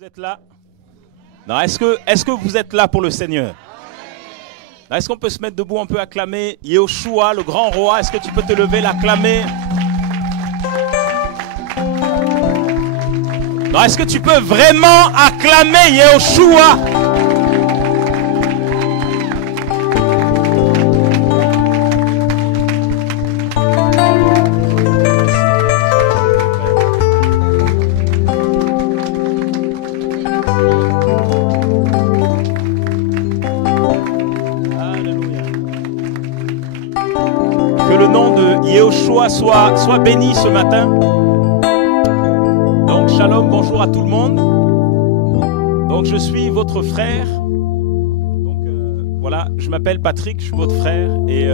Vous êtes là? Non, est-ce que vous êtes là pour le Seigneur? Est-ce qu'on peut se mettre debout, on peut acclamer Yehoshua, le grand roi? Est-ce que tu peux te lever, l'acclamer? Non, est-ce que tu peux vraiment acclamer Yehoshua? Yehoshua soit béni ce matin. Donc shalom, bonjour à tout le monde. Donc je suis votre frère. Donc voilà, je m'appelle Patrick, je suis votre frère. Et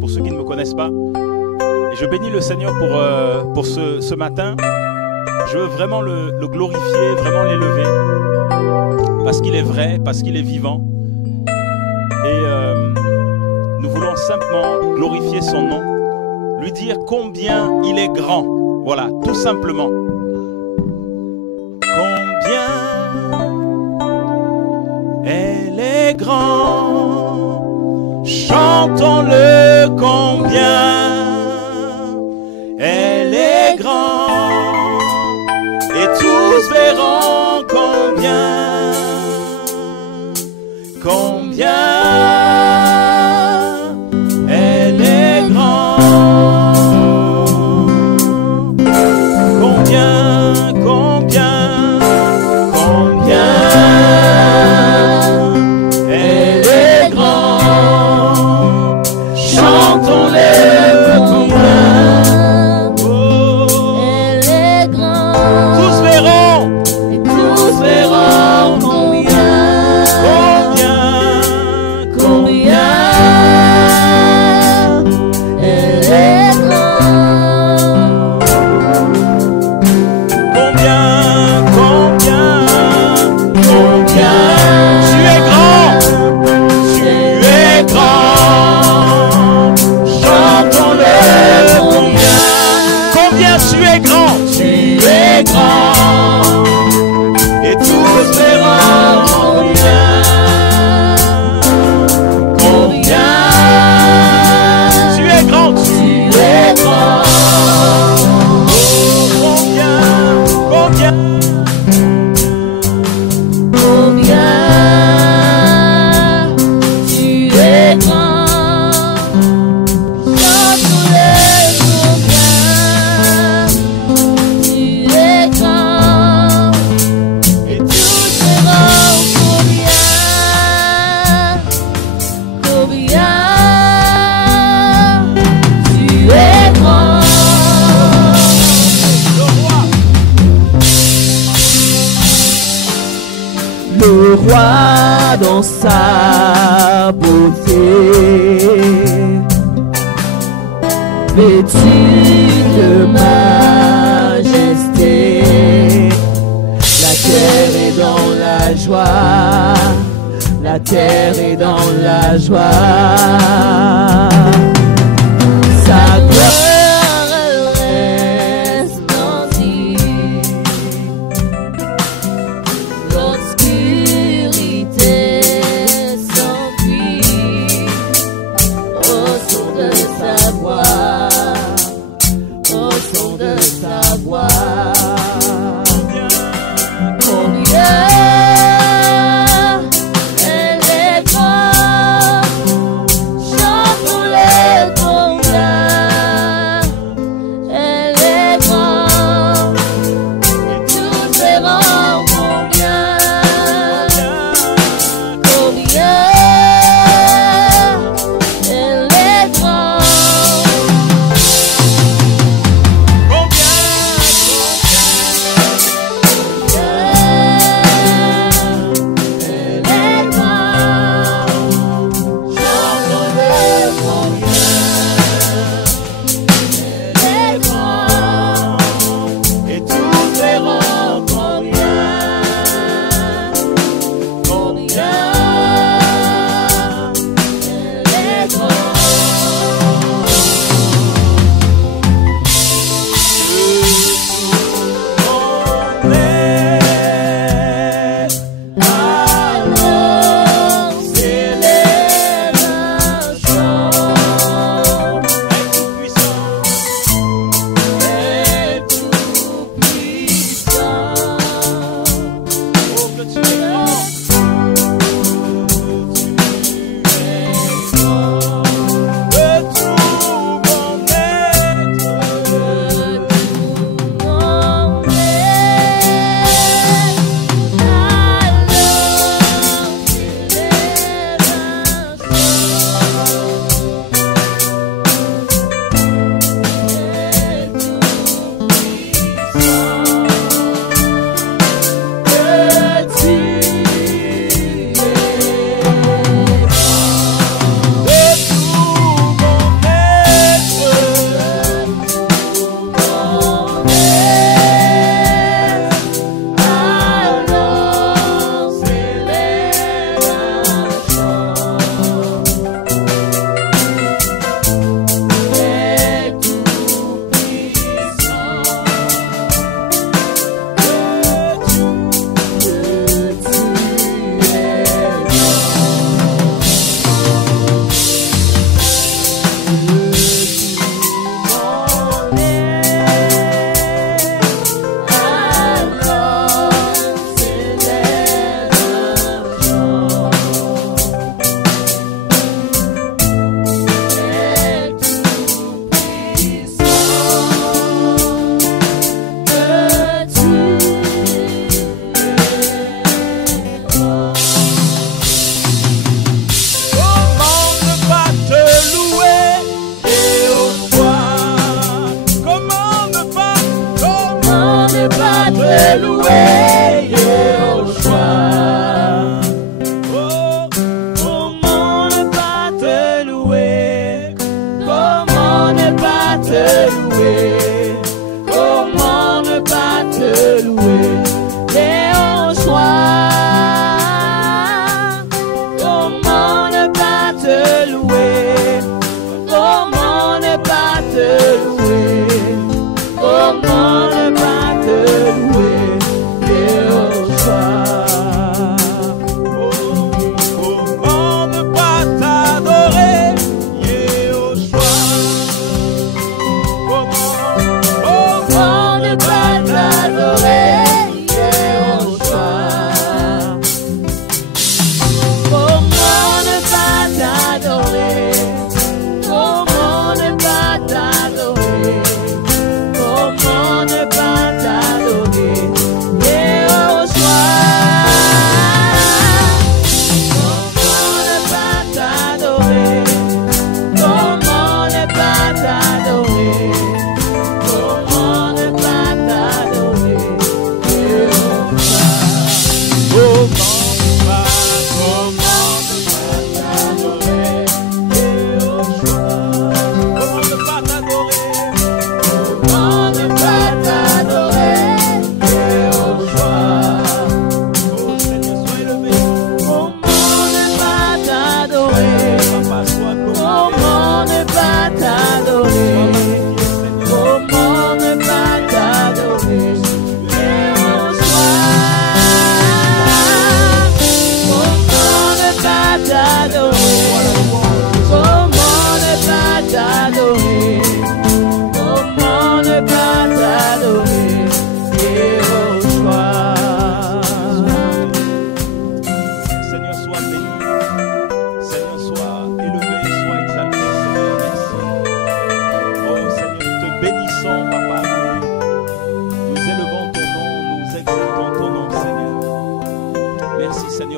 pour ceux qui ne me connaissent pas, et je bénis le Seigneur pour ce matin. Je veux vraiment le glorifier, vraiment l'élever. Parce qu'il est vrai, parce qu'il est vivant. Et nous voulons simplement glorifier son nom. Lui dire combien il est grand. Voilà, tout simplement. Combien elle est grand. Chantons-le combien elle est grand. Et tous verront combien elle est grand. Le roi dans sa beauté, vêtu de majesté, la terre est dans la joie, la terre est dans la joie, sa gloire. Chantons-les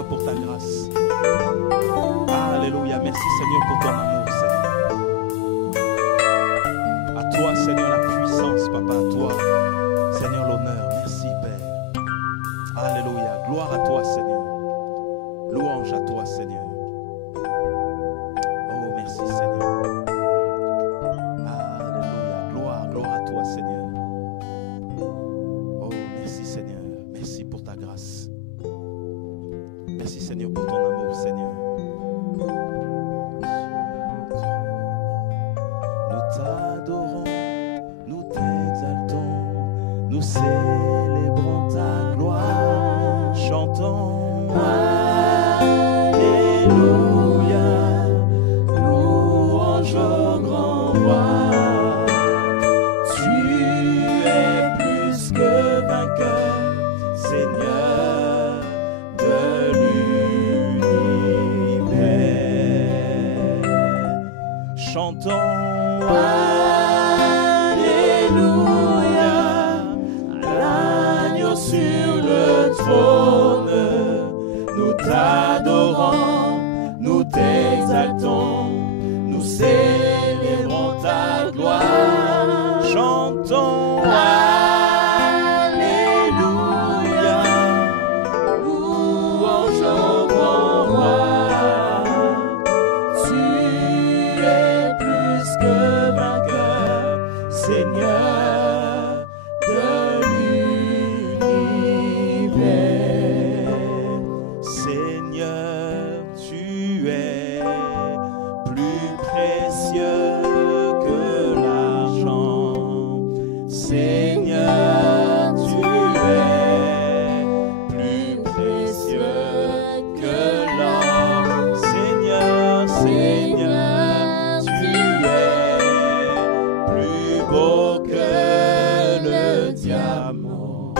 Seigneur pour ta grâce. Alléluia. Merci Seigneur pour ton amour, Seigneur. À toi, Seigneur, la puissance, Papa. À toi, Seigneur, l'honneur. Merci, Père. Alléluia. Gloire à toi, Seigneur. Louange à toi, Seigneur. Oh, merci, Seigneur. Alléluia. Gloire à toi, Seigneur. Oh, merci, Seigneur. Merci pour ta grâce. Merci, Seigneur, pour ton amour, Seigneur. Nous t'adorons, nous t'exaltons, nous célébrons ta gloire, chantons. Alléluia, louange au grand roi. Tu es plus que vainqueur, Seigneur de l'univers. Chantons. Alléluia, l'agneau sur le trône. Nous t'adorons, nous t'exaltons, nous célébrons ta gloire. Chantons. Alléluia, louange au grand roi. Tu es plus que vainqueur, Seigneur de l'univers. Seigneur, tu es plus précieux que l'argent. Seigneur, tu es plus précieux que l'or. Seigneur, Seigneur, tu es plus beau que le diamant.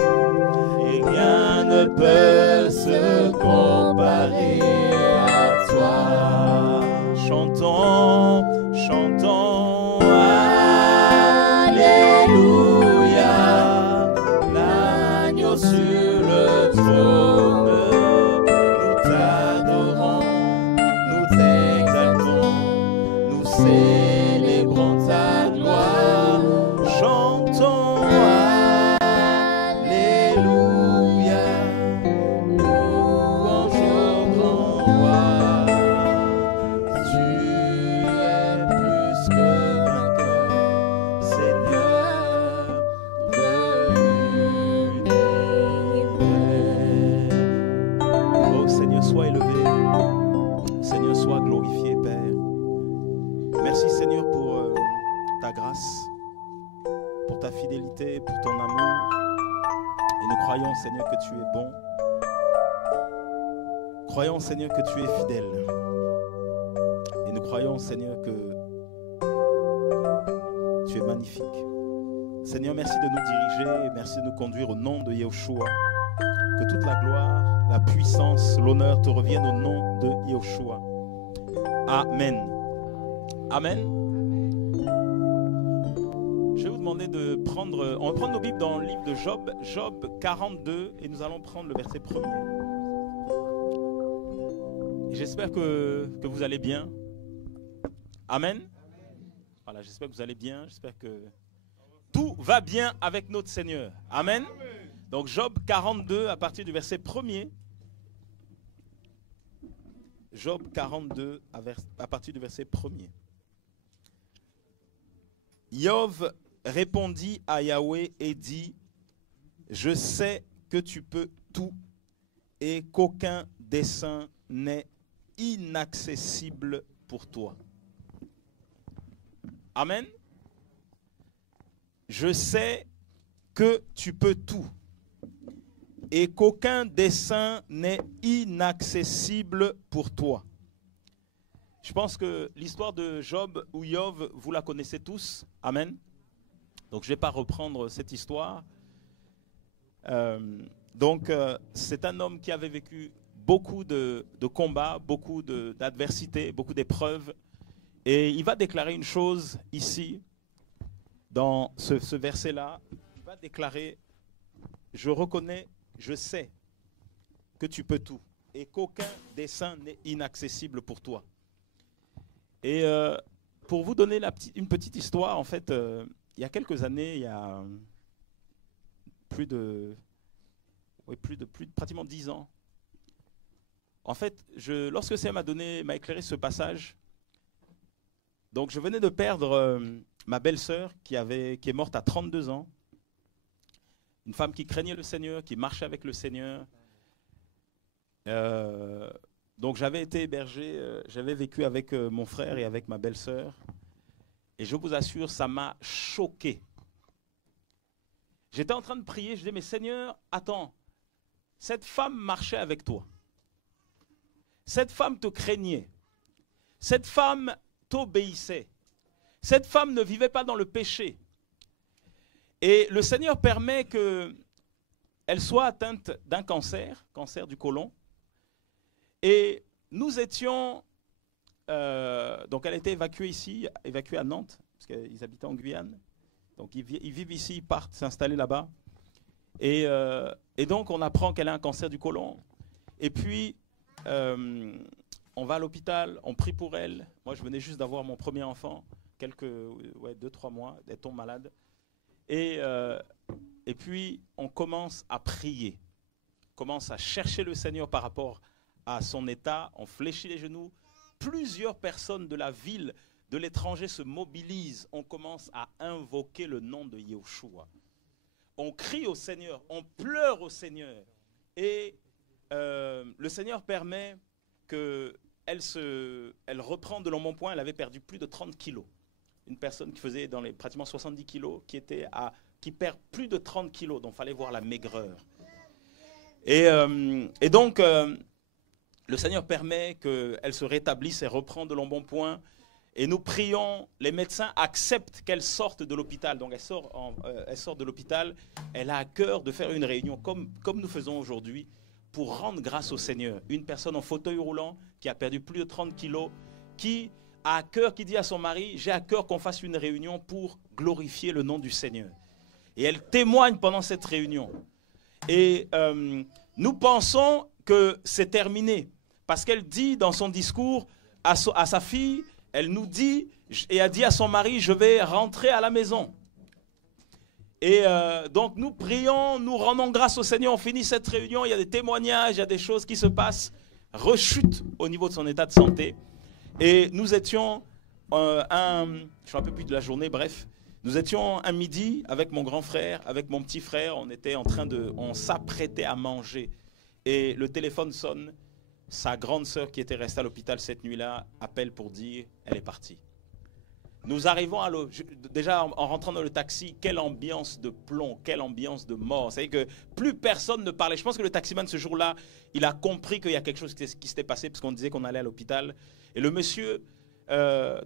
Et rien ne peut se comparer à toi. Chantons, chantons. Alléluia, l'agneau sur le trône. Nous t'adorons, nous t'exaltons, nous célébrons ta gloire. Chantons. Alléluia, louange au grand roi. Tu es plus que vainqueur, Seigneur de l'univers. Oh Seigneur, sois élevé. Seigneur, sois glorifié, Père. Merci Seigneur pour ta grâce, pour ta fidélité, pour ton amour. Et nous croyons, Seigneur, que tu es bon. Croyons, Seigneur, que tu es fidèle. Et nous croyons, Seigneur, que tu es magnifique. Seigneur, merci de nous diriger, merci de nous conduire au nom de Yahushua. Que toute la gloire, la puissance, l'honneur te reviennent au nom de Yahushua. Amen. Amen. Je vais vous demander de prendre, on va prendre nos Bibles dans le livre de Job, Job 42, et nous allons prendre le verset 1er. J'espère que vous allez bien. Amen. Voilà, j'espère que vous allez bien, j'espère que tout va bien avec notre Seigneur. Amen. Donc Job 42 à partir du verset 1er. Job 42 à partir du verset 1er. Job répondit à Yahweh et dit: je sais que tu peux tout et qu'aucun dessein n'est inaccessible pour toi. Amen. Je sais que tu peux tout et qu'aucun dessein n'est inaccessible pour toi. Je pense que l'histoire de Job ou Job, vous la connaissez tous. Amen. Donc je ne vais pas reprendre cette histoire. C'est un homme qui avait vécu beaucoup de combats, beaucoup d'adversités, beaucoup d'épreuves. Et il va déclarer une chose ici, dans ce verset-là. Il va déclarer: je reconnais, je sais que tu peux tout et qu'aucun dessein n'est inaccessible pour toi. Et pour vous donner une petite histoire, en fait, il y a quelques années, il y a pratiquement 10 ans, en fait, lorsque le Seigneur m'a éclairé ce passage, donc je venais de perdre ma belle-sœur qui est morte à 32 ans, une femme qui craignait le Seigneur, qui marchait avec le Seigneur. Donc j'avais été hébergé, j'avais vécu avec mon frère et avec ma belle-sœur. Et je vous assure, ça m'a choqué. J'étais en train de prier, je dis, mais Seigneur, attends, cette femme marchait avec toi. Cette femme te craignait. Cette femme t'obéissait. Cette femme ne vivait pas dans le péché. Et le Seigneur permet qu'elle soit atteinte d'un cancer du côlon. Et nous étions, donc elle a été évacuée à Nantes, parce qu'ils habitaient en Guyane. Donc ils vivent ici, ils partent s'installer là-bas. Et donc on apprend qu'elle a un cancer du côlon. Et puis, on va à l'hôpital, on prie pour elle. Moi, je venais juste d'avoir mon premier enfant, 2-3 mois, elle tombe malade. Et puis, on commence à prier, on commence à chercher le Seigneur par rapport à son état. On fléchit les genoux. Plusieurs personnes de la ville, de l'étranger se mobilisent. On commence à invoquer le nom de Yeshua. On crie au Seigneur, on pleure au Seigneur. Et le Seigneur permet qu'elle reprend de l'embonpoint. Elle avait perdu plus de 30 kilos. Une personne qui faisait pratiquement 70 kilos, qui perd plus de 30 kilos. Donc il fallait voir la maigreur. Et donc, le Seigneur permet qu'elle se rétablisse et reprend de l'embonpoint. Et nous prions, les médecins acceptent qu'elle sorte de l'hôpital. Donc elle sort de l'hôpital, elle a à cœur de faire une réunion comme nous faisons aujourd'hui pour rendre grâce au Seigneur. Une personne en fauteuil roulant qui a perdu plus de 30 kilos, qui a à cœur, qui dit à son mari, j'ai à cœur qu'on fasse une réunion pour glorifier le nom du Seigneur. Et elle témoigne pendant cette réunion. Et nous pensons que c'est terminé. Parce qu'elle dit dans son discours à sa fille, elle nous dit, et a dit à son mari, je vais rentrer à la maison. Et donc nous prions, nous rendons grâce au Seigneur, on finit cette réunion, il y a des témoignages, il y a des choses qui se passent, rechute au niveau de son état de santé. Et nous étions, je ne me rappelle plus de la journée, bref, nous étions un midi avec mon grand frère, avec mon petit frère, on s'apprêtait à manger. Et le téléphone sonne. Sa grande sœur qui était restée à l'hôpital cette nuit-là appelle pour dire elle est partie. Nous arrivons déjà en rentrant dans le taxi, quelle ambiance de plomb, quelle ambiance de mort. C'est-à-dire que plus personne ne parlait. Je pense que le taximan ce jour-là, il a compris qu'il y a quelque chose qui s'était passé parce qu'on disait qu'on allait à l'hôpital. Et le monsieur,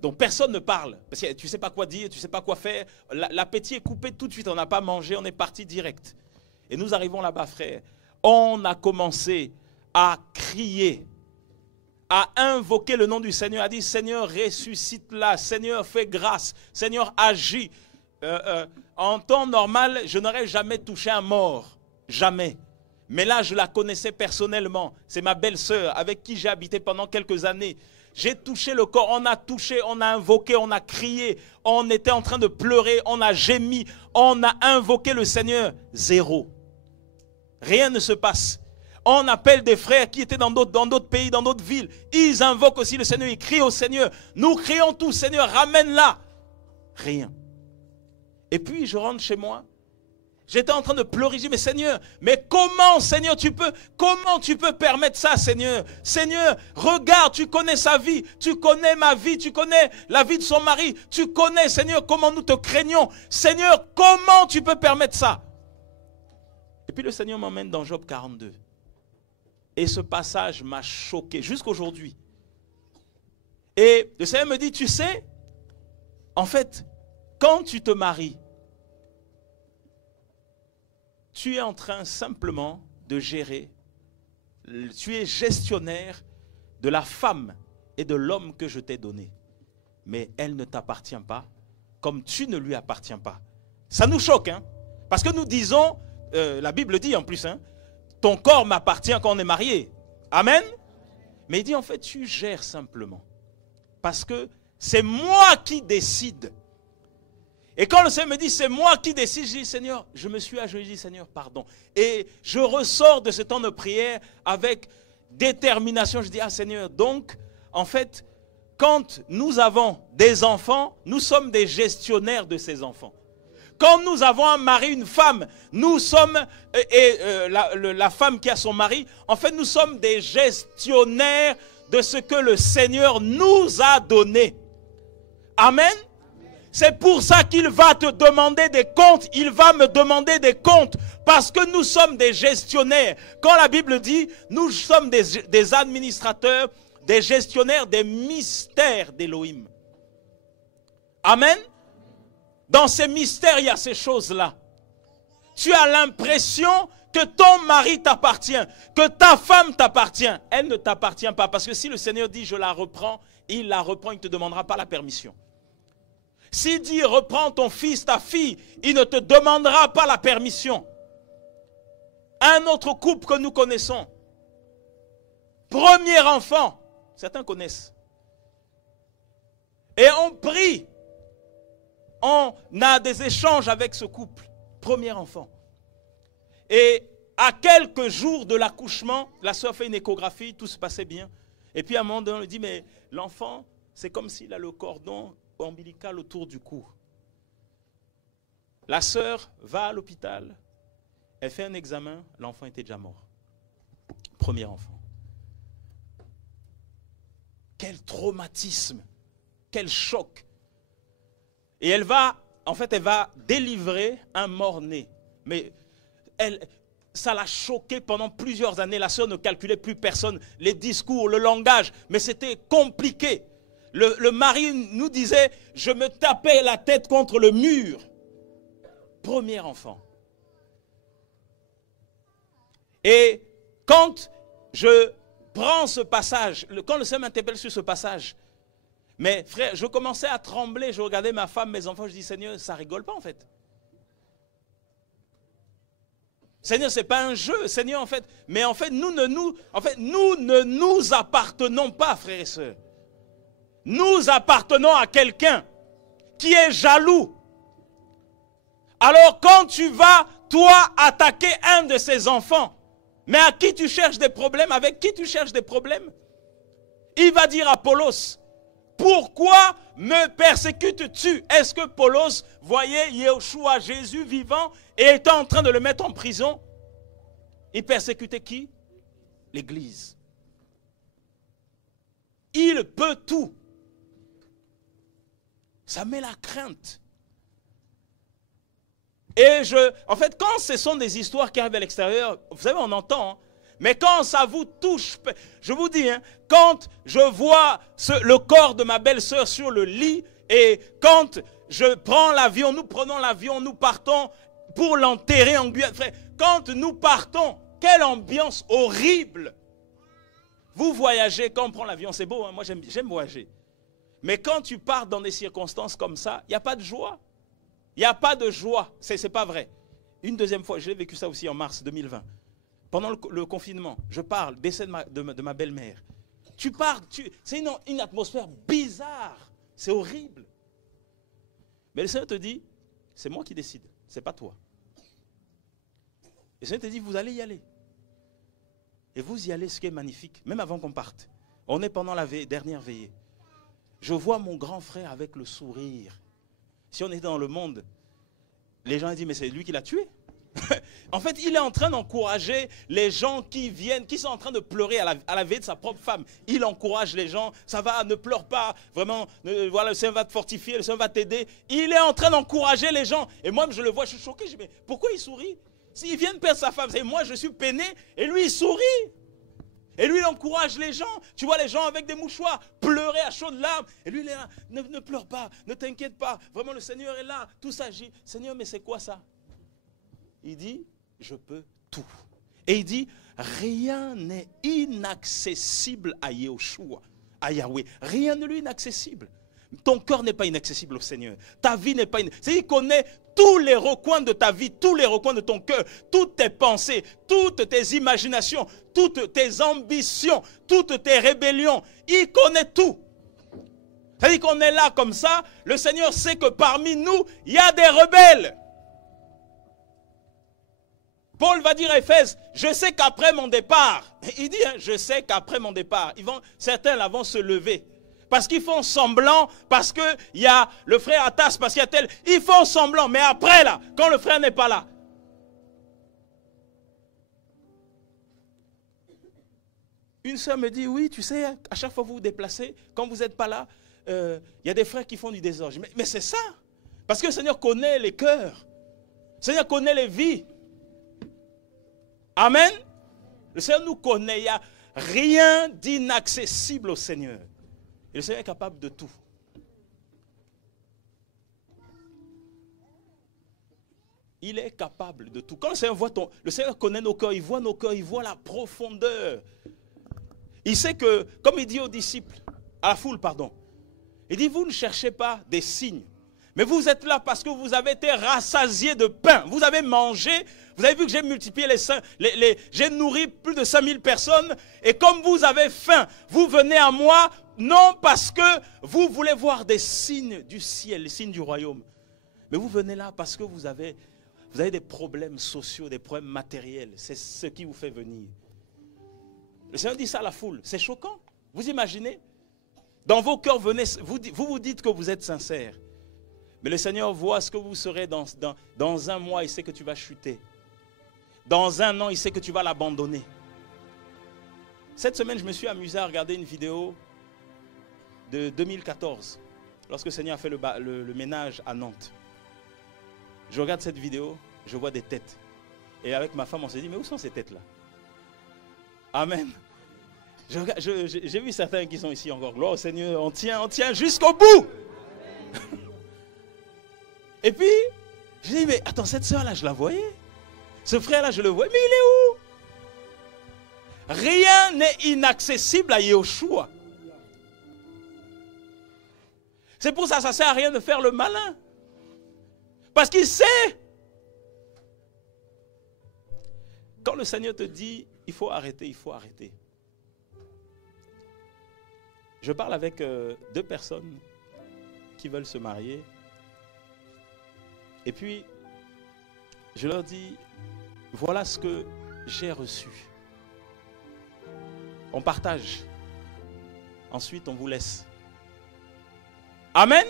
dont personne ne parle, parce que tu ne sais pas quoi dire, tu ne sais pas quoi faire. L'appétit est coupé tout de suite, on n'a pas mangé, on est parti direct. Et nous arrivons là-bas, frère. On a commencé à crier, à invoquer le nom du Seigneur, à dire Seigneur ressuscite-la, Seigneur fais grâce, Seigneur agis. En temps normal, je n'aurais jamais touché un mort, jamais. Mais là, je la connaissais personnellement. C'est ma belle-sœur avec qui j'ai habité pendant quelques années. J'ai touché le corps, on a touché, on a invoqué, on a crié, on était en train de pleurer, on a gémi, on a invoqué le Seigneur. Zéro. Rien ne se passe. On appelle des frères qui étaient dans d'autres pays, dans d'autres villes. Ils invoquent aussi le Seigneur, ils crient au Seigneur. Nous crions tous, Seigneur, ramène-la. Rien. Et puis je rentre chez moi. J'étais en train de pleurer. Je dis, mais Seigneur, mais comment, Seigneur, comment tu peux permettre ça, Seigneur? Seigneur, regarde, tu connais sa vie, tu connais ma vie, tu connais la vie de son mari. Tu connais, Seigneur, comment nous te craignons. Seigneur, comment tu peux permettre ça? Et puis le Seigneur m'emmène dans Job 42. Et ce passage m'a choqué jusqu'aujourd'hui. Et le Seigneur me dit, tu sais, en fait, quand tu te maries, tu es en train simplement de gérer, tu es gestionnaire de la femme et de l'homme que je t'ai donné. Mais elle ne t'appartient pas comme tu ne lui appartiens pas. Ça nous choque, hein? Parce que nous disons, la Bible dit en plus, hein, ton corps m'appartient quand on est marié. Amen. Mais il dit en fait, tu gères simplement. Parce que c'est moi qui décide. Et quand le Seigneur me dit, c'est moi qui décide, je dis, Seigneur, je me suis agenouillé, je dis, Seigneur, pardon. Et je ressors de ce temps de prière avec détermination. Je dis, ah Seigneur, donc, en fait, quand nous avons des enfants, nous sommes des gestionnaires de ces enfants. Quand nous avons un mari, une femme, nous sommes, la femme qui a son mari, en fait, nous sommes des gestionnaires de ce que le Seigneur nous a donné. Amen. C'est pour ça qu'il va te demander des comptes. Il va me demander des comptes. Parce que nous sommes des gestionnaires. Quand la Bible dit, nous sommes des administrateurs, des gestionnaires des mystères d'Élohim. Amen. Dans ces mystères, il y a ces choses-là. Tu as l'impression que ton mari t'appartient, que ta femme t'appartient. Elle ne t'appartient pas. Parce que si le Seigneur dit, je la reprends, il ne te demandera pas la permission. S'il dit, reprends ton fils, ta fille, il ne te demandera pas la permission. Un autre couple que nous connaissons, premier enfant, certains connaissent. Et on prie, on a des échanges avec ce couple, premier enfant. Et à quelques jours de l'accouchement, la soeur fait une échographie, tout se passait bien. Et puis à un moment donné, on lui dit, mais l'enfant, c'est comme s'il a le cordon ombilical autour du cou. La sœur va à l'hôpital, elle fait un examen, l'enfant était déjà mort. Premier enfant. Quel traumatisme, quel choc. Et elle va délivrer un mort-né. Mais ça l'a choqué pendant plusieurs années. La sœur ne calculait plus personne, les discours, le langage, mais c'était compliqué. Le mari nous disait, je me tapais la tête contre le mur. Premier enfant. Et quand je prends ce passage, quand le Seigneur m'interpelle sur ce passage, mais frère, je commençais à trembler, je regardais ma femme, mes enfants, je dis, Seigneur, ça rigole pas en fait. Seigneur, ce n'est pas un jeu, Seigneur, en fait. Mais en fait, nous ne nous appartenons pas, frères et sœurs. Nous appartenons à quelqu'un qui est jaloux. Alors quand tu vas, toi, attaquer un de ses enfants, mais à qui tu cherches des problèmes, avec qui tu cherches des problèmes, il va dire à Apollos, pourquoi me persécutes-tu? Est-ce que Apollos voyait Yeshua, Jésus vivant, et était en train de le mettre en prison? Il persécutait qui? L'Église. Il peut tout. Ça met la crainte. Et en fait, quand ce sont des histoires qui arrivent à l'extérieur, vous savez, on entend, hein, mais quand ça vous touche, je vous dis, hein, quand je vois le corps de ma belle-sœur sur le lit, et quand je prends l'avion, nous prenons l'avion, nous partons pour l'enterrer en Guyane, frère, quand nous partons, quelle ambiance horrible. Vous voyagez, quand on prend l'avion, c'est beau, hein, moi j'aime voyager. Mais quand tu pars dans des circonstances comme ça, il n'y a pas de joie. Il n'y a pas de joie. Ce n'est pas vrai. Une deuxième fois, j'ai vécu ça aussi en mars 2020. Pendant le confinement, je parle, décès de ma belle-mère. Tu pars, c'est une atmosphère bizarre. C'est horrible. Mais le Seigneur te dit, c'est moi qui décide, ce n'est pas toi. Le Seigneur te dit, vous allez y aller. Et vous y allez, ce qui est magnifique, même avant qu'on parte. On est pendant la dernière veillée. Je vois mon grand frère avec le sourire. Si on était dans le monde, les gens disent, mais c'est lui qui l'a tué. En fait, il est en train d'encourager les gens qui sont en train de pleurer à la veille de sa propre femme. Il encourage les gens, ça va, ne pleure pas, vraiment, voilà, le Seigneur va te fortifier, le Seigneur va t'aider. Il est en train d'encourager les gens. Et moi, je le vois, je suis choqué, je dis, mais pourquoi il sourit? S'il vient de perdre sa femme, et moi je suis peiné, et lui il sourit. Et lui, il encourage les gens. Tu vois les gens avec des mouchoirs pleurer à chaudes larmes. Et lui, il est là, ne pleure pas, ne t'inquiète pas. Vraiment, le Seigneur est là. Tout ça, j'ai dit, Seigneur, mais c'est quoi ça? Il dit, je peux tout. Et il dit, rien n'est inaccessible à Yeshua, à Yahweh. Rien ne lui est inaccessible. Ton cœur n'est pas inaccessible au Seigneur. Ta vie n'est pas inaccessible. Il connaît tous les recoins de ta vie, tous les recoins de ton cœur, toutes tes pensées, toutes tes imaginations, toutes tes ambitions, toutes tes rébellions. Il connaît tout. C'est-à-dire qu'on est là comme ça, le Seigneur sait que parmi nous, il y a des rebelles. Paul va dire à Éphèse, je sais qu'après mon départ, il dit, je sais qu'après mon départ, certains là vont se lever. Parce qu'ils font semblant, parce qu'il y a le frère Atas, parce qu'il y a tel, ils font semblant, mais après là, quand le frère n'est pas là. Une sœur me dit, oui, tu sais, à chaque fois que vous vous déplacez, quand vous n'êtes pas là, il y a des frères qui font du désordre. Mais c'est ça, parce que le Seigneur connaît les cœurs, le Seigneur connaît les vies. Amen. Le Seigneur nous connaît. Il n'y a rien d'inaccessible au Seigneur. Et le Seigneur est capable de tout. Il est capable de tout. Quand le Seigneur voit le Seigneur connaît nos cœurs, il voit nos cœurs, il voit la profondeur. Il sait que, comme il dit aux disciples, à la foule, pardon, il dit, vous ne cherchez pas des signes. Mais vous êtes là parce que vous avez été rassasiés de pain. Vous avez mangé. Vous avez vu que j'ai multiplié j'ai nourri plus de 5000 personnes. Et comme vous avez faim, vous venez à moi, non parce que vous voulez voir des signes du ciel, les signes du royaume. Mais vous venez là parce que vous avez des problèmes sociaux, des problèmes matériels. C'est ce qui vous fait venir. Le Seigneur dit ça à la foule. C'est choquant. Vous imaginez? Dans vos cœurs, vous dites que vous êtes sincères. Mais le Seigneur voit ce que vous serez dans un mois, il sait que tu vas chuter. Dans un an, il sait que tu vas l'abandonner. Cette semaine, je me suis amusé à regarder une vidéo de 2014, lorsque le Seigneur a fait le ménage à Nantes. Je regarde cette vidéo, je vois des têtes. Et avec ma femme, on s'est dit, mais où sont ces têtes-là? Amen. J'ai vu certains qui sont ici encore. Gloire au Seigneur, on tient jusqu'au bout. Et puis, je dis, mais attends, cette soeur-là, je la voyais. Ce frère-là, je le voyais. Mais il est où? Rien n'est inaccessible à Yeshua. C'est pour ça que ça ne sert à rien de faire le malin. Parce qu'il sait. Quand le Seigneur te dit, il faut arrêter, il faut arrêter. Je parle avec 2 personnes qui veulent se marier. Et puis, je leur dis, voilà ce que j'ai reçu. On partage. Ensuite, on vous laisse. Amen.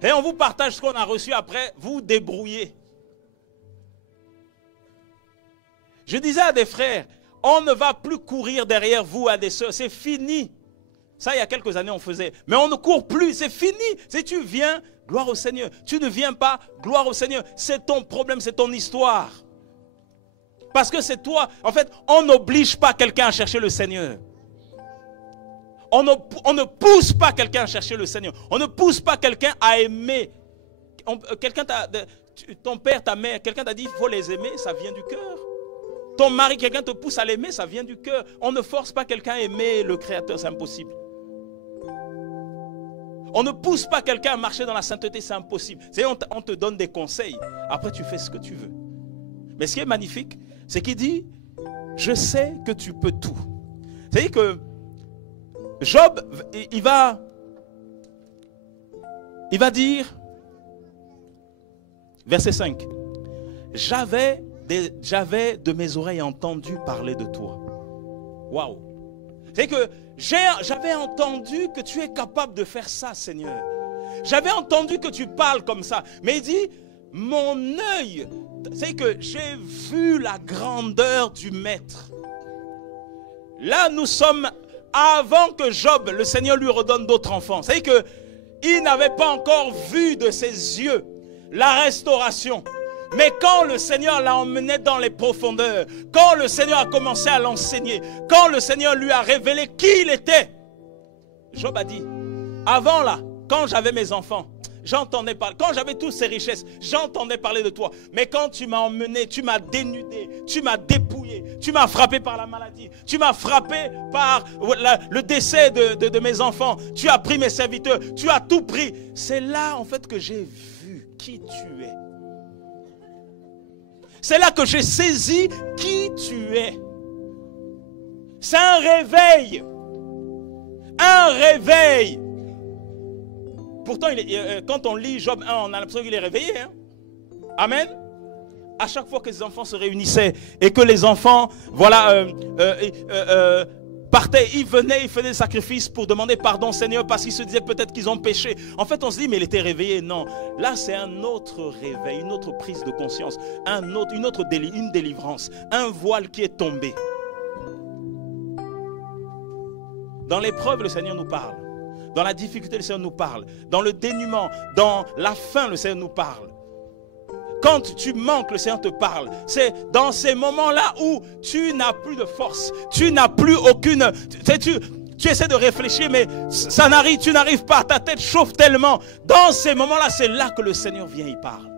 Et on vous partage ce qu'on a reçu. Après, vous débrouillez. Je disais à des frères, on ne va plus courir derrière vous à des sœurs. C'est fini. Ça, il y a quelques années, on faisait. Mais on ne court plus. C'est fini. Si tu viens, gloire au Seigneur. Tu ne viens pas, gloire au Seigneur. C'est ton problème, c'est ton histoire. Parce que c'est toi. En fait, on n'oblige pas quelqu'un à chercher le Seigneur. On ne pousse pas quelqu'un à chercher le Seigneur. On ne pousse pas quelqu'un à aimer. Ton père, ta mère, quelqu'un t'a dit il faut les aimer, ça vient du cœur. Ton mari, quelqu'un te pousse à l'aimer, ça vient du cœur. On ne force pas quelqu'un à aimer le Créateur, c'est impossible. On ne pousse pas quelqu'un à marcher dans la sainteté, c'est impossible. On te donne des conseils, après tu fais ce que tu veux. Mais ce qui est magnifique, c'est qu'il dit, je sais que tu peux tout. C'est-à-dire que Job, il va dire, verset 5, j'avais de mes oreilles entendu parler de toi. Waouh! C'est que j'avais entendu que tu es capable de faire ça, Seigneur. J'avais entendu que tu parles comme ça. Mais il dit, mon œil, c'est que j'ai vu la grandeur du Maître. Là, nous sommes avant que Job, le Seigneur lui redonne d'autres enfants. C'est que il n'avait pas encore vu de ses yeux la restauration. Mais quand le Seigneur l'a emmené dans les profondeurs, quand le Seigneur a commencé à l'enseigner, quand le Seigneur lui a révélé qui il était, Job a dit, avant là, quand j'avais mes enfants, j'entendais parler, quand j'avais toutes ces richesses, j'entendais parler de toi. Mais quand tu m'as emmené, tu m'as dénudé, tu m'as dépouillé, Tu m'as frappé par la maladie. Tu m'as frappé par le décès de mes enfants. Tu as pris mes serviteurs. Tu as tout pris. C'est là en fait que j'ai vu qui tu es. C'est là que j'ai saisi qui tu es. C'est un réveil. Un réveil. Pourtant, quand on lit Job 1, on a l'impression qu'il est réveillé. Hein? Amen. À chaque fois que les enfants se réunissaient et que les enfants, voilà, partaient, ils venaient, ils faisaient des sacrifices pour demander pardon au Seigneur parce qu'ils se disaient peut-être qu'ils ont péché. En fait, on se dit, mais il était réveillé. Non, là, c'est un autre réveil, une autre prise de conscience, une délivrance, un voile qui est tombé. Dans l'épreuve, le Seigneur nous parle. Dans la difficulté, le Seigneur nous parle. Dans le dénuement, dans la faim, le Seigneur nous parle. Quand tu manques, le Seigneur te parle. C'est dans ces moments-là où tu n'as plus de force. Tu n'as plus aucune... Tu essaies de réfléchir, mais ça n'arrive, tu n'arrives pas. Ta tête chauffe tellement. Dans ces moments-là, c'est là que le Seigneur vient, il parle.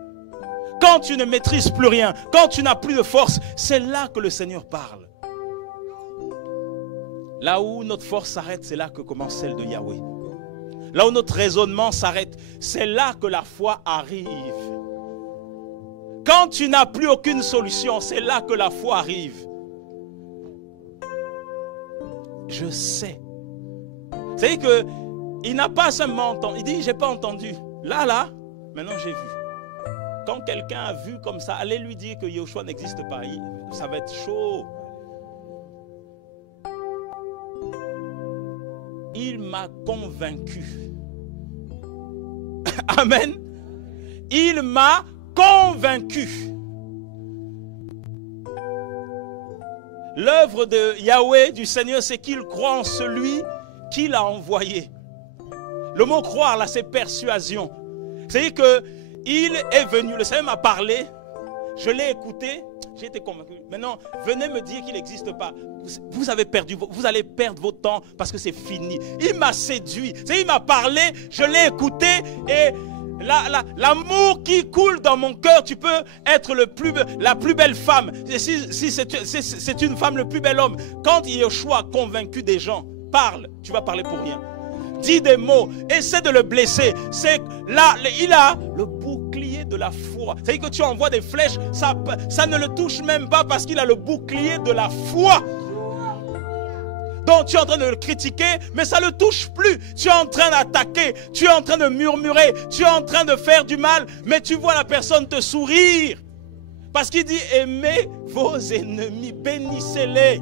Quand tu ne maîtrises plus rien, quand tu n'as plus de force, c'est là que le Seigneur parle. Là où notre force s'arrête, c'est là que commence celle de Yahweh. Là où notre raisonnement s'arrête, c'est là que la foi arrive. Quand tu n'as plus aucune solution, c'est là que la foi arrive. Je sais. C'est-à-dire qu'il n'a pas seulement entendu. Il dit, j'ai pas entendu. Là, maintenant j'ai vu. Quand quelqu'un a vu comme ça, allez lui dire que Yeshua n'existe pas. Ça va être chaud. Il m'a convaincu. Amen. Il m'a convaincu. L'œuvre de Yahweh, du Seigneur, c'est qu'il croit en celui qu'il a envoyé. Le mot croire, là, c'est persuasion. C'est-à-dire qu'il est venu, le Seigneur m'a parlé, je l'ai écouté, j'ai été convaincu. Maintenant, venez me dire qu'il n'existe pas. Vous allez perdre votre temps parce que c'est fini. Il m'a séduit, il m'a parlé, je l'ai écouté et l'amour qui coule dans mon cœur, tu peux être la plus belle femme. Si c'est une femme, le plus bel homme. Quand Yeshua convaincu des gens, parle, tu vas parler pour rien. Dis des mots, essaie de le blesser. C'est là, il a le bouclier de la foi. C'est-à-dire que tu envoies des flèches, ça ne le touche même pas parce qu'il a le bouclier de la foi. Donc tu es en train de le critiquer, mais ça ne le touche plus. Tu es en train d'attaquer, tu es en train de murmurer, tu es en train de faire du mal, mais tu vois la personne te sourire. Parce qu'il dit, aimez vos ennemis, bénissez-les.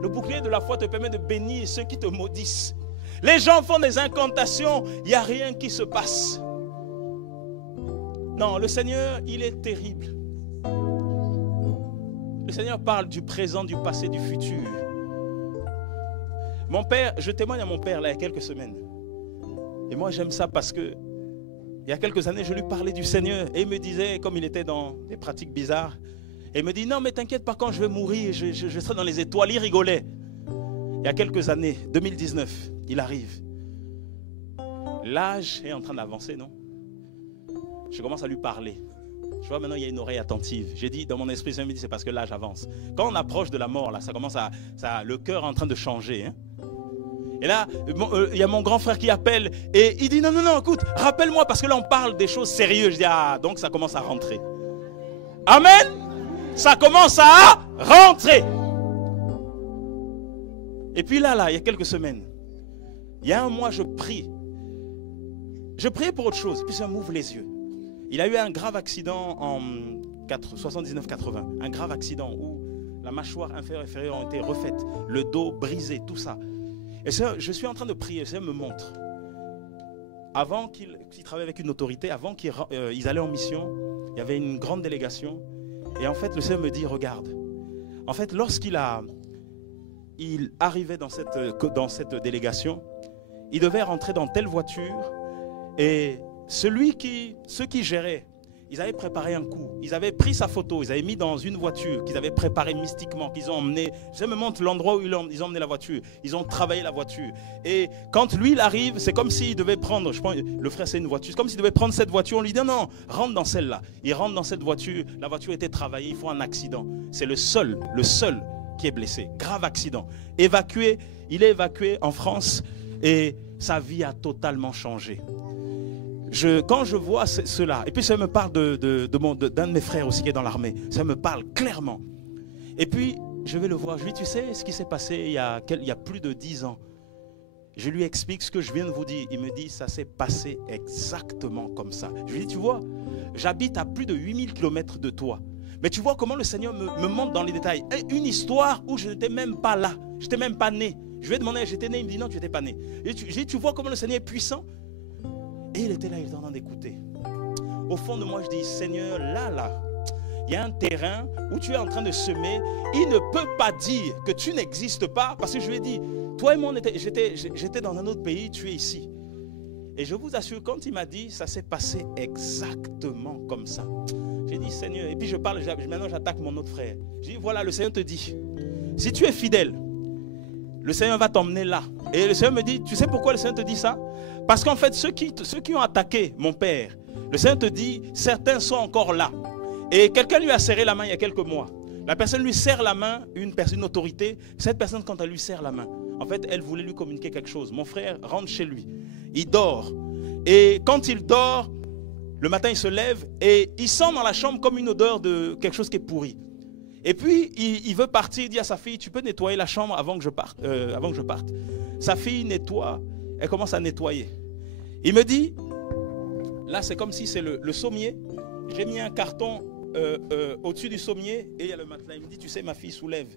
Le bouclier de la foi te permet de bénir ceux qui te maudissent. Les gens font des incantations, il n'y a rien qui se passe. Non, le Seigneur, il est terrible. Le Seigneur parle du présent, du passé, du futur. Mon père, je témoigne à mon père là, il y a quelques semaines. Et moi j'aime ça parce que il y a quelques années, je lui parlais du Seigneur et il me disait, comme il était dans des pratiques bizarres, et il me dit, non mais t'inquiète pas, quand je vais mourir, je serai dans les étoiles. Il rigolait. Il y a quelques années, 2019, il arrive. L'âge est en train d'avancer, non? Je commence à lui parler. Je vois maintenant il y a une oreille attentive. J'ai dit dans mon esprit, je me dis c'est parce que l'âge avance. Quand on approche de la mort, là, ça commence le cœur est en train de changer. Hein? Et là, il y a mon grand frère qui appelle et il dit non, écoute, rappelle-moi parce que là on parle des choses sérieuses. Je dis donc ça commence à rentrer. Amen. Ça commence à rentrer. Et puis là, il y a quelques semaines, il y a un mois, je prie. Je priais pour autre chose. Puis ça m'ouvre les yeux. Il a eu un grave accident en 79-80. Un grave accident où la mâchoire inférieure et inférieure ont été refaites. Le dos brisé, tout ça. Et ça, je suis en train de prier. Ça me montre. Avant qu'il travaille avec une autorité, avant qu'ils allaient en mission, il y avait une grande délégation. Et en fait, le Seigneur me dit, regarde. En fait, lorsqu'il arrivait dans cette délégation, il devait rentrer dans telle voiture et ceux qui géraient, Ils avaient préparé un coup. Ils avaient pris sa photo, ils avaient mis dans une voiture qu'ils avaient préparée mystiquement, qu'ils ont emmené. Je me montre l'endroit où ils ont emmené la voiture. Ils ont travaillé la voiture. Et quand lui, il arrive, c'est comme s'il devait prendre, je pense, le frère, c'est une voiture. C'est comme s'il devait prendre cette voiture. On lui dit non, rentre dans celle-là. Il rentre dans cette voiture. La voiture était travaillée. Il faut un accident. C'est le seul qui est blessé. Grave accident. Évacué. Il est évacué en France et sa vie a totalement changé. Quand je vois cela, et puis ça me parle d'un de mes frères aussi qui est dans l'armée, ça me parle clairement. Et puis je vais le voir, je lui dis, tu sais ce qui s'est passé il y a plus de 10 ans. Je lui explique ce que je viens de vous dire. Il me dit, ça s'est passé exactement comme ça. Je lui dis, tu vois, j'habite à plus de 8000 km de toi. Mais tu vois comment le Seigneur me montre dans les détails. Une histoire où je n'étais même pas là, je n'étais même pas né. Je lui ai demandé, j'étais né, il me dit non, tu n'étais pas né. J'ai dit, tu vois comment le Seigneur est puissant? Et il était là, il était en train d'écouter. Au fond de moi, je dis, Seigneur, là, il y a un terrain où tu es en train de semer. Il ne peut pas dire que tu n'existes pas. Parce que je lui ai dit, toi et moi, j'étais dans un autre pays, tu es ici. Et je vous assure, quand il m'a dit, ça s'est passé exactement comme ça. J'ai dit, Seigneur, et puis je parle, maintenant j'attaque mon autre frère. J'ai dit, voilà, le Seigneur te dit, si tu es fidèle, le Seigneur va t'emmener là. Et le Seigneur me dit, tu sais pourquoi le Seigneur te dit ça? Parce qu'en fait, ceux qui ont attaqué mon père, le Seigneur te dit, certains sont encore là. Et quelqu'un lui a serré la main il y a quelques mois. La personne lui serre la main, une autorité. Cette personne, quand elle lui serre la main, en fait, elle voulait lui communiquer quelque chose. Mon frère rentre chez lui. Il dort. Et quand il dort, le matin, il se lève et il sent dans la chambre comme une odeur de quelque chose qui est pourri. Et puis, il veut partir, il dit à sa fille, tu peux nettoyer la chambre avant que je parte. Sa fille nettoie, elle commence à nettoyer. Il me dit, là c'est comme si c'est le sommier. J'ai mis un carton au-dessus du sommier et il y a le matelas. Il me dit, tu sais, ma fille soulève.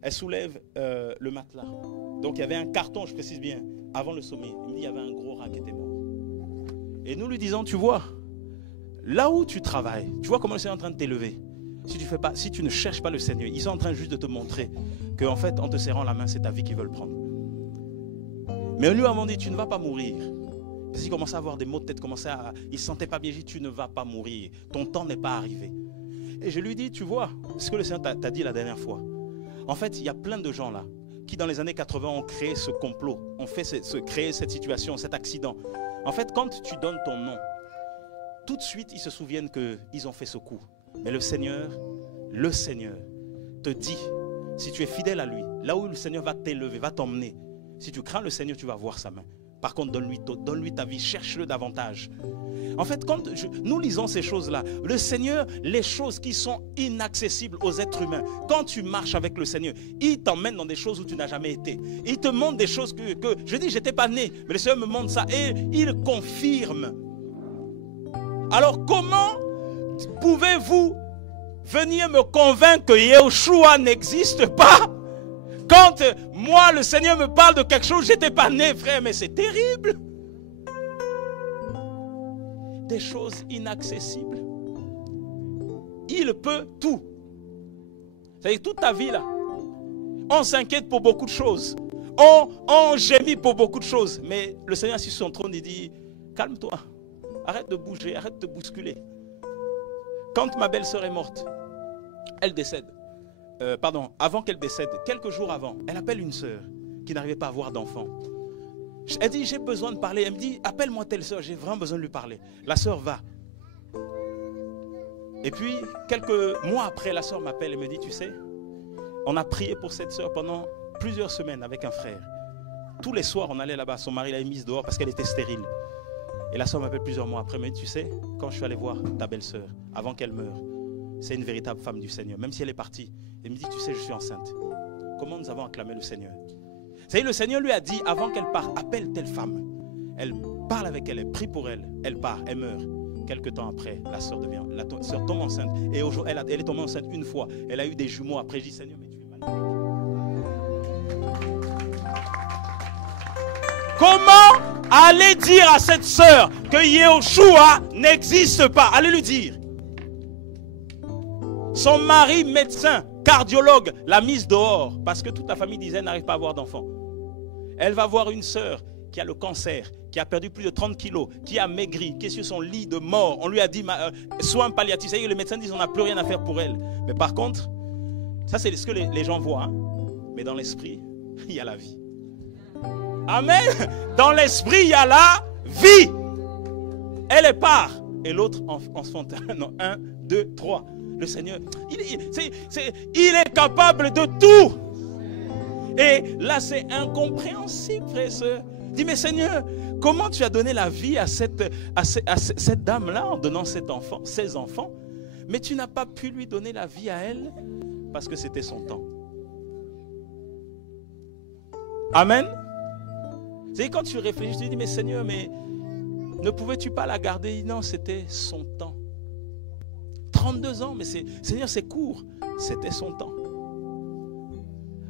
Elle soulève le matelas. Donc il y avait un carton, je précise bien, avant le sommier. Il me dit, il y avait un gros rat qui était mort. Et nous lui disons, tu vois, là où tu travailles, tu vois comment le Seigneur est en train de t'élever. Si tu ne cherches pas le Seigneur, ils sont en train juste de te montrer qu'en fait, en te serrant la main, c'est ta vie qu'ils veulent prendre. Mais nous avons dit, tu ne vas pas mourir. Parce qu'il commençait à avoir des maux de tête, il ne se sentait pas bien. J'ai dit, tu ne vas pas mourir. Ton temps n'est pas arrivé. Et je lui dis, tu vois, ce que le Seigneur t'a dit la dernière fois. En fait, il y a plein de gens là qui, dans les années 80, ont créé ce complot, ont fait créer cette situation, cet accident. En fait, quand tu donnes ton nom, tout de suite, ils se souviennent qu'ils ont fait ce coup. Mais le Seigneur te dit, si tu es fidèle à lui, là où le Seigneur va t'élever, va t'emmener, si tu crains le Seigneur, tu vas voir sa main. Par contre, donne-lui ta vie, cherche-le davantage. En fait, quand nous lisons ces choses-là, le Seigneur, les choses qui sont inaccessibles aux êtres humains, quand tu marches avec le Seigneur, il t'emmène dans des choses où tu n'as jamais été. Il te montre des choses que je dis, j'étais pas né, mais le Seigneur me montre ça et il confirme. Alors, comment pouvez-vous venir me convaincre que Yeshua n'existe pas? Quand moi, le Seigneur me parle de quelque chose, je n'étais pas né, frère, mais c'est terrible. Des choses inaccessibles. Il peut tout. C'est-à-dire toute ta vie là. On s'inquiète pour beaucoup de choses. On gémit pour beaucoup de choses. Mais le Seigneur sur son trône, il dit, calme-toi. Arrête de bouger, arrête de bousculer. Quand ma belle-sœur est morte, elle décède. Avant qu'elle décède, quelques jours avant, elle appelle une sœur qui n'arrivait pas à avoir d'enfant. Elle dit, j'ai besoin de parler. Elle me dit, appelle-moi telle sœur, j'ai vraiment besoin de lui parler. La sœur va. Et puis, quelques mois après, la sœur m'appelle et me dit, tu sais, on a prié pour cette sœur pendant plusieurs semaines avec un frère. Tous les soirs, on allait là-bas. Son mari l'avait mise dehors parce qu'elle était stérile. Et la sœur m'appelle plusieurs mois après. Elle me dit, tu sais, quand je suis allé voir ta belle-sœur, avant qu'elle meure, c'est une véritable femme du Seigneur. Même si elle est partie, elle me dit, tu sais, je suis enceinte. Comment nous avons acclamé le Seigneur? Vous savez, le Seigneur lui a dit, avant qu'elle parte, appelle telle femme. Elle parle avec elle, elle prie pour elle. Elle part, elle meurt. Quelques temps après, la sœur tombe enceinte. Et aujourd'hui, elle est tombée enceinte une fois. Elle a eu des jumeaux. Après, je dis, Seigneur, mais tu es magnifique. Comment aller dire à cette sœur que Yeshua n'existe pas? Allez lui dire. Son mari, médecin, cardiologue, l'a mise dehors parce que toute la famille disait n'arrive pas à avoir d'enfant. Elle va voir une sœur qui a le cancer, qui a perdu plus de 30 kilos, qui a maigri, qui est sur son lit de mort. On lui a dit, soins palliatifs. Ça y est, les médecins disent, on n'a plus rien à faire pour elle. Mais par contre, ça c'est ce que les gens voient. Hein. Mais dans l'esprit, il y a la vie. Amen. Dans l'esprit, il y a la vie. Elle est part. Et l'autre enfantin. Non, 1, 2, 3. Le Seigneur, il est capable de tout. Et là, c'est incompréhensible, frère et soeur. Dis, mais Seigneur, comment tu as donné la vie à cette dame-là en donnant ses enfants, mais tu n'as pas pu lui donner la vie à elle parce que c'était son temps. Amen. C'est quand tu réfléchis, tu te dis, mais Seigneur, mais ne pouvais-tu pas la garder? Non, c'était son temps. 32 ans, mais Seigneur, c'est court. C'était son temps.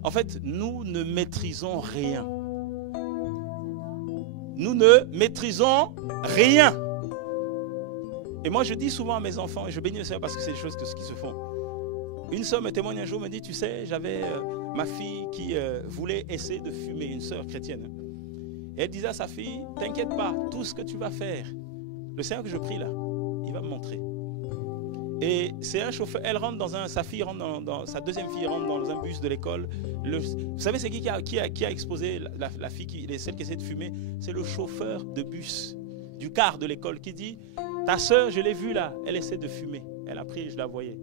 En fait, nous ne maîtrisons rien. Nous ne maîtrisons rien. Et moi, je dis souvent à mes enfants, et je bénis le Seigneur parce que c'est des choses qui se font. Une sœur me témoigne un jour, me dit, tu sais, j'avais ma fille qui voulait essayer de fumer, une sœur chrétienne. Et elle disait à sa fille, t'inquiète pas, tout ce que tu vas faire, le Seigneur que je prie là, il va me montrer. Et c'est un chauffeur, elle rentre sa fille rentre sa deuxième fille rentre dans un bus de l'école. Vous savez c'est qui a exposé la fille, celle qui essaie de fumer? C'est le chauffeur de bus du car de l'école qui dit, ta soeur, je l'ai vue là, elle essaie de fumer. Elle a pris, je la voyais.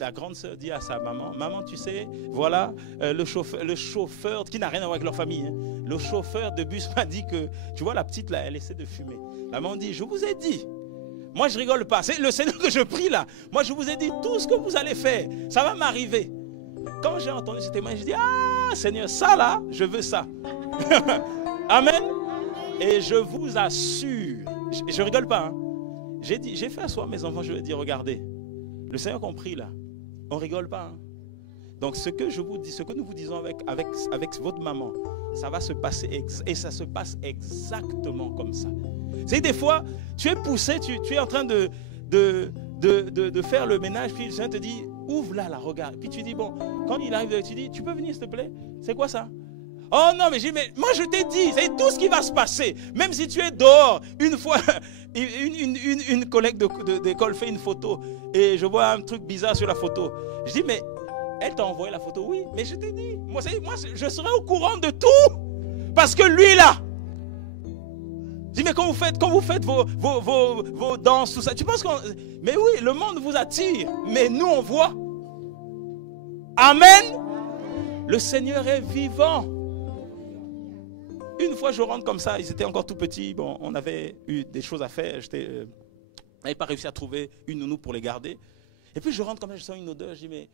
La grande soeur dit à sa maman, maman, tu sais, voilà, le chauffeur qui n'a rien à voir avec leur famille, hein, le chauffeur de bus m'a dit que, tu vois la petite là, elle essaie de fumer. La maman dit, je vous ai dit. Moi, je rigole pas. C'est le Seigneur que je prie là. Moi, je vous ai dit tout ce que vous allez faire. Ça va m'arriver. Quand j'ai entendu ce témoignage, je dis, ah, Seigneur, ça là, je veux ça. Amen. Et je vous assure, je rigole pas. Hein. J'ai fait asseoir mes enfants, je leur ai dit, regardez, le Seigneur compris là. On rigole pas. Hein. Donc, ce que je vous dis, ce que nous vous disons avec votre maman, ça va se passer et ça se passe exactement comme ça. C'est des fois, tu es poussé, tu es en train de faire le ménage, puis le Seigneur te dit, ouvre là, regarde. Puis tu dis, bon, quand il arrive, tu dis, tu peux venir s'il te plaît? C'est quoi ça? Oh non, mais moi je t'ai dit, c'est tout ce qui va se passer. Même si tu es dehors, une fois, une collègue d'école fait une photo et je vois un truc bizarre sur la photo. Je dis, mais elle t'a envoyé la photo? Oui, mais je t'ai dit, moi je serai au courant de tout. Parce que lui là, je dis, mais quand vous faites vos danses, tout ça, tu penses qu'on... Mais oui, le monde vous attire, mais nous on voit. Amen. Le Seigneur est vivant. Une fois je rentre comme ça, ils étaient encore tout petits, bon, on avait eu des choses à faire, je n'avais pas réussi à trouver une nounou pour les garder. Et puis je rentre comme ça, je sens une odeur, je dis, mais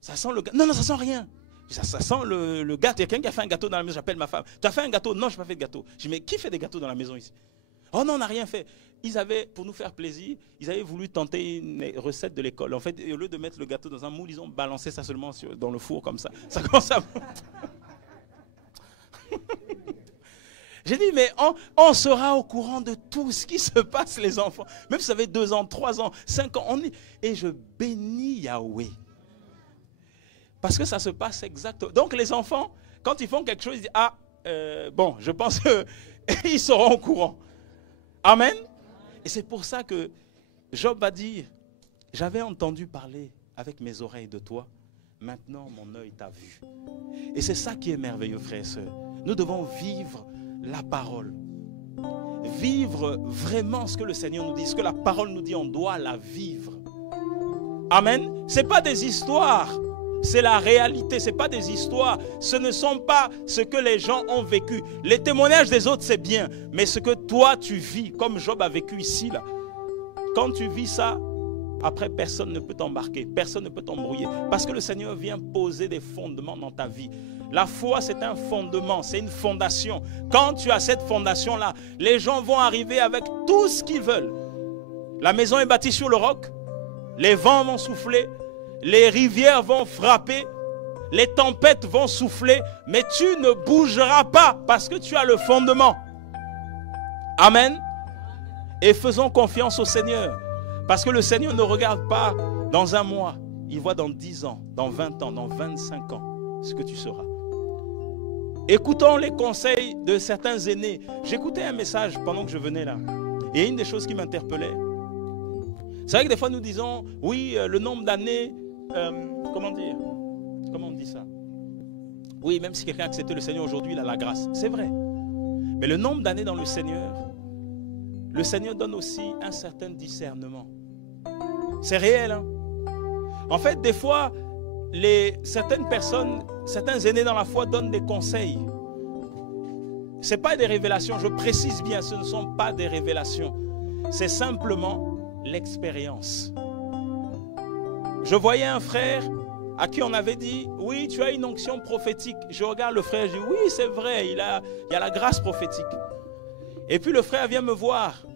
ça sent le gâteau. Non, ça sent rien. Ça sent le gâteau. Il y a quelqu'un qui a fait un gâteau dans la maison, j'appelle ma femme. Tu as fait un gâteau? Non, je n'ai pas fait de gâteau. Je dis, mais qui fait des gâteaux dans la maison ici? Oh non, on n'a rien fait. Ils avaient, pour nous faire plaisir, ils avaient voulu tenter une recette de l'école. En fait, au lieu de mettre le gâteau dans un moule, ils ont balancé ça seulement dans le four comme ça. Ça commence à... J'ai dit, mais on sera au courant de tout ce qui se passe, les enfants. Même si vous avez 2 ans, 3 ans, 5 ans, et je bénis Yahweh. Parce que ça se passe exactement. Donc les enfants, quand ils font quelque chose, ils disent, ah, bon, je pense qu'ils seront au courant. Amen. Et c'est pour ça que Job va dire, j'avais entendu parler avec mes oreilles de toi, maintenant mon œil t'a vu. Et c'est ça qui est merveilleux, frères et sœurs. Nous devons vivre la parole. Vivre vraiment ce que le Seigneur nous dit, ce que la parole nous dit, on doit la vivre. Amen. Ce n'est pas des histoires, c'est la réalité, ce n'est pas des histoires. Ce ne sont pas ce que les gens ont vécu. Les témoignages des autres, c'est bien, mais ce que toi tu vis, comme Job a vécu ici, là, quand tu vis ça, après personne ne peut t'embarquer, personne ne peut t'embrouiller, parce que le Seigneur vient poser des fondements dans ta vie. La foi, c'est un fondement, c'est une fondation. Quand tu as cette fondation-là, les gens vont arriver avec tout ce qu'ils veulent. La maison est bâtie sur le roc, les vents vont souffler, les rivières vont frapper, les tempêtes vont souffler, mais tu ne bougeras pas parce que tu as le fondement. Amen. Et faisons confiance au Seigneur, parce que le Seigneur ne regarde pas dans un mois, il voit dans 10 ans, dans 20 ans, dans 25 ans ce que tu seras. Écoutons les conseils de certains aînés. J'écoutais un message pendant que je venais là. Et une des choses qui m'interpellait, c'est vrai que des fois nous disons, oui, le nombre d'années, comment on dit ça? Oui, même si quelqu'un a accepté le Seigneur aujourd'hui, il a la grâce. C'est vrai. Mais le nombre d'années dans le Seigneur donne aussi un certain discernement. C'est réel. Hein? En fait, des fois, certaines personnes, certains aînés dans la foi donnent des conseils. Ce n'est pas des révélations, je précise bien, ce ne sont pas des révélations. C'est simplement l'expérience. Je voyais un frère à qui on avait dit, oui, tu as une onction prophétique. Je regarde le frère, je dis, oui, c'est vrai, il y a la grâce prophétique. Et puis le frère vient me voir.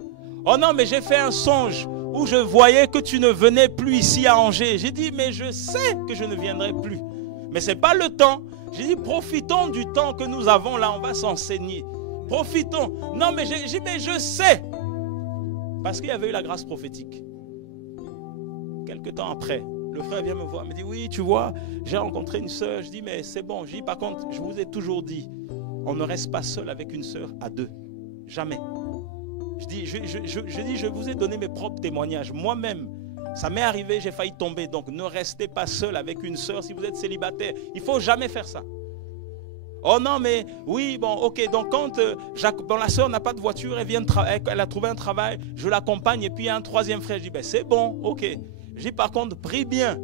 Oh non, mais j'ai fait un songe où je voyais que tu ne venais plus ici à Angers. J'ai dit, mais je sais que je ne viendrai plus. Mais ce n'est pas le temps. J'ai dit, profitons du temps que nous avons là, on va s'enseigner. Profitons. Non, mais je sais. Parce qu'il y avait eu la grâce prophétique. Quelque temps après, le frère vient me voir, me dit, oui, tu vois, j'ai rencontré une sœur. Je dis, mais c'est bon. Je dis, par contre, je vous ai toujours dit, on ne reste pas seul avec une sœur à deux. Jamais. Je dis, je vous ai donné mes propres témoignages. Moi-même, ça m'est arrivé, j'ai failli tomber. Donc, ne restez pas seul avec une sœur si vous êtes célibataire. Il ne faut jamais faire ça. Oh non, mais oui, bon, ok. Donc, quand la sœur n'a pas de voiture, elle a trouvé un travail, je l'accompagne. Et puis, il y a un troisième frère. Je dis, ben, c'est bon, ok. Je dis, par contre, prie bien.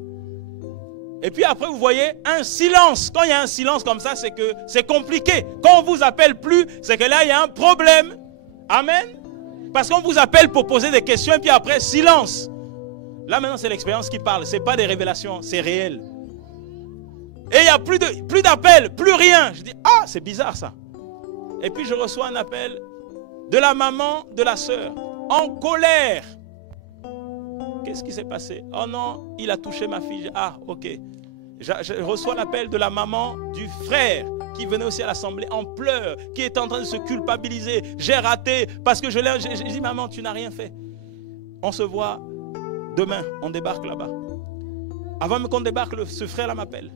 Et puis après, vous voyez, un silence. Quand il y a un silence comme ça, c'est que c'est compliqué. Quand on ne vous appelle plus, c'est que là, il y a un problème. Amen. Parce qu'on vous appelle pour poser des questions et puis après, silence. Là, maintenant, c'est l'expérience qui parle. Ce n'est pas des révélations, c'est réel. Et il n'y a plus d'appel, plus rien. Je dis, ah, c'est bizarre ça. Et puis, je reçois un appel de la maman de la sœur, en colère. Qu'est-ce qui s'est passé? Oh non, il a touché ma fille. Ah, ok. Je reçois l'appel de la maman du frère qui venait aussi à l'assemblée en pleurs, qui était en train de se culpabiliser. J'ai raté parce que j'ai dit, maman, tu n'as rien fait. On se voit demain, on débarque là-bas. Avant qu'on débarque, ce frère-là m'appelle.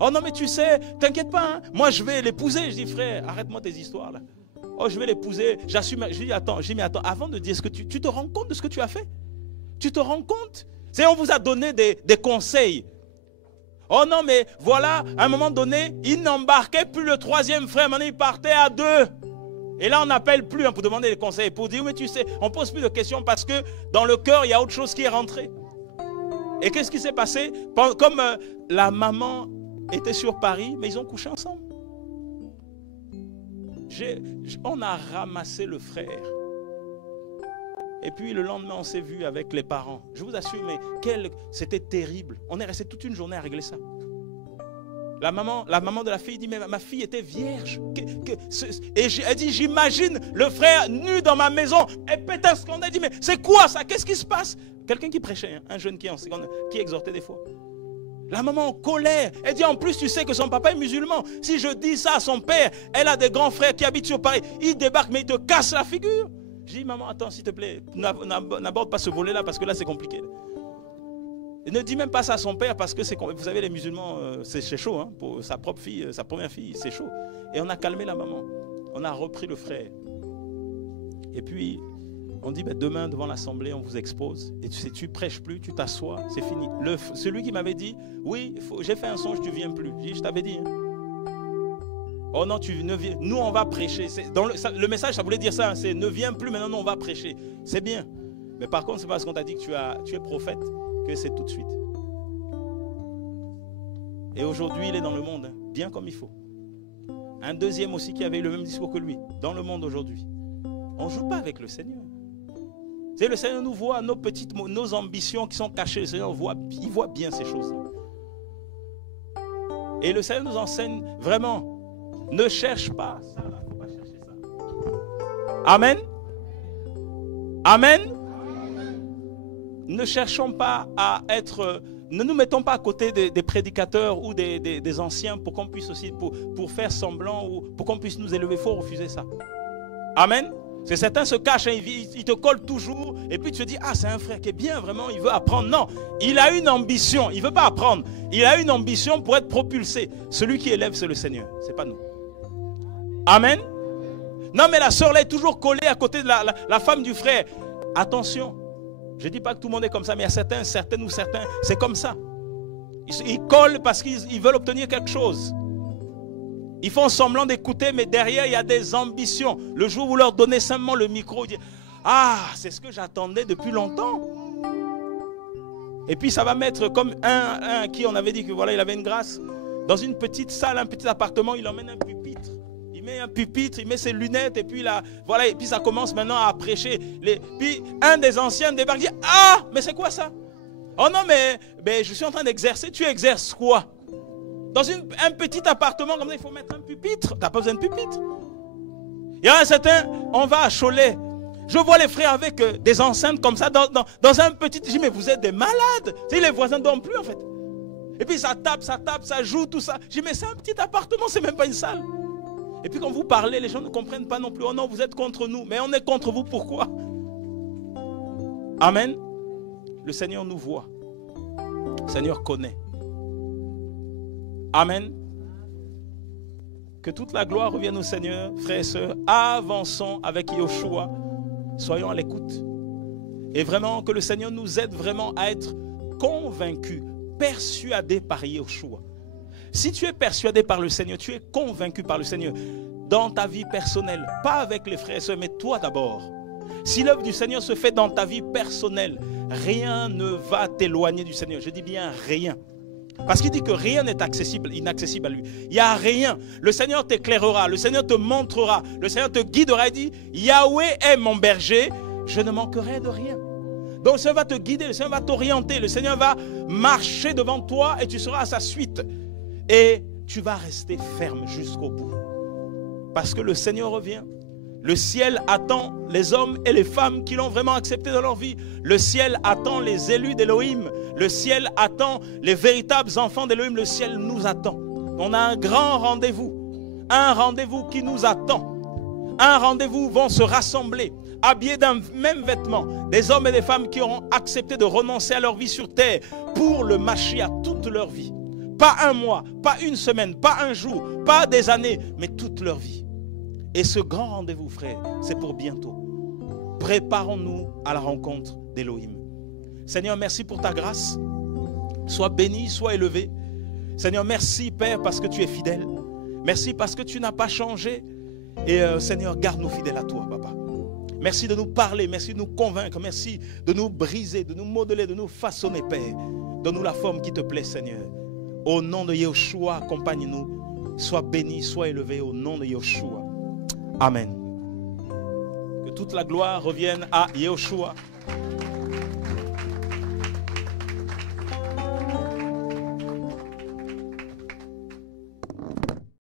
Oh non, mais tu sais, t'inquiète pas, hein, moi je vais l'épouser. Je dis, frère, arrête-moi tes histoires là. Oh, je vais l'épouser. J'assume. Je dis, attends, mais avant de dire ce que tu te rends compte de ce que tu as fait? Tu te rends compte? C'est on vous a donné des conseils. Oh non, mais voilà, à un moment donné, il n'embarquait plus le troisième frère. Maintenant, il partait à deux. Et là, on n'appelle plus pour demander des conseils. Pour dire, mais tu sais, on ne pose plus de questions parce que dans le cœur, il y a autre chose qui est rentré. Et qu'est-ce qui s'est passé? Comme la maman était sur Paris, mais ils ont couché ensemble. On a ramassé le frère. Et puis le lendemain, on s'est vu avec les parents. Je vous assure, mais c'était terrible. On est resté toute une journée à régler ça. La maman de la fille dit, mais ma fille était vierge. Et elle dit, j'imagine le frère nu dans ma maison. Elle pète un scandale. Elle dit, mais c'est quoi ça? Qu'est-ce qui se passe? Quelqu'un qui prêchait, hein, un jeune qui est en seconde, qui exhortait des fois. La maman en colère. Elle dit, en plus, tu sais que son papa est musulman. Si je dis ça à son père, elle a des grands frères qui habitent sur Paris. Ils débarquent, mais ils te cassent la figure. Je dis, maman, attends, s'il te plaît, n'aborde pas ce volet-là parce que là, c'est compliqué. Et ne dis même pas ça à son père parce que vous savez, les musulmans, c'est chaud. Hein, pour sa propre fille, sa première fille, c'est chaud. Et on a calmé la maman. On a repris le frère. Et puis, on dit, ben, demain, devant l'assemblée, on vous expose. Et tu sais, tu prêches plus, tu t'assois, c'est fini. Celui qui m'avait dit, oui, j'ai fait un songe, tu ne viens plus. Je t'avais dit. Hein. Oh non, tu ne viens. Nous, on va prêcher. Le message, ça voulait dire ça. Hein, c'est ne viens plus, maintenant, nous, on va prêcher. C'est bien. Mais par contre, c'est pas parce qu'on t'a dit que tu es prophète que c'est tout de suite. Et aujourd'hui, il est dans le monde, hein, bien comme il faut. Un deuxième aussi qui avait eu le même discours que lui, dans le monde aujourd'hui. On ne joue pas avec le Seigneur. C'est le Seigneur nous voit nos ambitions qui sont cachées. Le Seigneur il voit bien ces choses-là. Et le Seigneur nous enseigne vraiment. Ne cherche pas ça, il ne faut pas chercher ça. Amen. Amen. Ne cherchons pas à être, ne nous mettons pas à côté des prédicateurs ou des anciens pour qu'on puisse aussi, pour faire semblant ou pour qu'on puisse nous élever. Il faut refuser ça. Amen. C'est certains se cachent, hein, ils te collent toujours et puis tu te dis, ah c'est un frère qui est bien, vraiment, il veut apprendre. Non, il a une ambition, il ne veut pas apprendre. Il a une ambition pour être propulsé. Celui qui élève, c'est le Seigneur, ce n'est pas nous. Amen. Non, mais la sœur là est toujours collée à côté de la femme du frère. Attention, je ne dis pas que tout le monde est comme ça, mais il y a certains, certaines ou certains, c'est comme ça. Ils collent parce qu'ils veulent obtenir quelque chose. Ils font semblant d'écouter, mais derrière, il y a des ambitions. Le jour où vous leur donnez simplement le micro, ils disent « Ah, c'est ce que j'attendais depuis longtemps. » Et puis ça va mettre comme un à qui on avait dit que voilà, il avait une grâce. Dans une petite salle, un petit appartement, il emmène un pupitre. Il met un pupitre, il met ses lunettes et puis là, voilà, et puis ça commence maintenant à prêcher. Puis un des anciens débarque et dit « Ah, mais c'est quoi ça? Oh non, mais je suis en train d'exercer. Tu exerces quoi? Dans un petit appartement comme ça, il faut mettre un pupitre. Tu n'as pas besoin de pupitre. Il y a un certain, on va à Cholet. Je vois les frères avec des enceintes comme ça dans un petit... Je dis, mais vous êtes des malades. Tu sais, les voisins ne dorment plus en fait. Et puis ça tape, ça joue, tout ça. Je dis, mais c'est un petit appartement, c'est même pas une salle. Et puis quand vous parlez, les gens ne comprennent pas non plus. Oh non, vous êtes contre nous. Mais on est contre vous, pourquoi? Amen. Le Seigneur nous voit. Le Seigneur connaît. Amen. Que toute la gloire revienne au Seigneur. Frères et sœurs, avançons avec Yoshua. Soyons à l'écoute. Et vraiment que le Seigneur nous aide vraiment à être convaincus, persuadés par Yoshua. Si tu es persuadé par le Seigneur, tu es convaincu par le Seigneur dans ta vie personnelle, pas avec les frères et sœurs, mais toi d'abord. Si l'œuvre du Seigneur se fait dans ta vie personnelle, rien ne va t'éloigner du Seigneur. Je dis bien rien. Parce qu'il dit que rien n'est inaccessible à lui. Il n'y a rien. Le Seigneur t'éclairera, le Seigneur te montrera, le Seigneur te guidera. Il dit, Yahweh est mon berger, je ne manquerai de rien. Donc le Seigneur va te guider, le Seigneur va t'orienter, le Seigneur va marcher devant toi et tu seras à sa suite. Et tu vas rester ferme jusqu'au bout. Parce que le Seigneur revient. Le ciel attend les hommes et les femmes qui l'ont vraiment accepté dans leur vie. Le ciel attend les élus d'Élohim. Le ciel attend les véritables enfants d'Élohim. Le ciel nous attend. On a un grand rendez-vous. Un rendez-vous qui nous attend. Un rendez-vous où vont se rassembler, habillés d'un même vêtement, des hommes et des femmes qui auront accepté de renoncer à leur vie sur terre pour le Mashiach toute leur vie. Pas un mois, pas une semaine, pas un jour, pas des années, mais toute leur vie. Et ce grand rendez-vous, frère, c'est pour bientôt. Préparons-nous à la rencontre d'Élohim. Seigneur, merci pour ta grâce. Sois béni, sois élevé. Seigneur, merci, Père, parce que tu es fidèle. Merci parce que tu n'as pas changé. Et Seigneur, garde-nous fidèles à toi, Papa. Merci de nous parler, merci de nous convaincre, merci de nous briser, de nous modeler, de nous façonner, Père. Donne-nous la forme qui te plaît, Seigneur. Au nom de Yeshua, accompagne-nous. Sois béni, sois élevé au nom de Yeshua. Amen. Que toute la gloire revienne à Yeshua.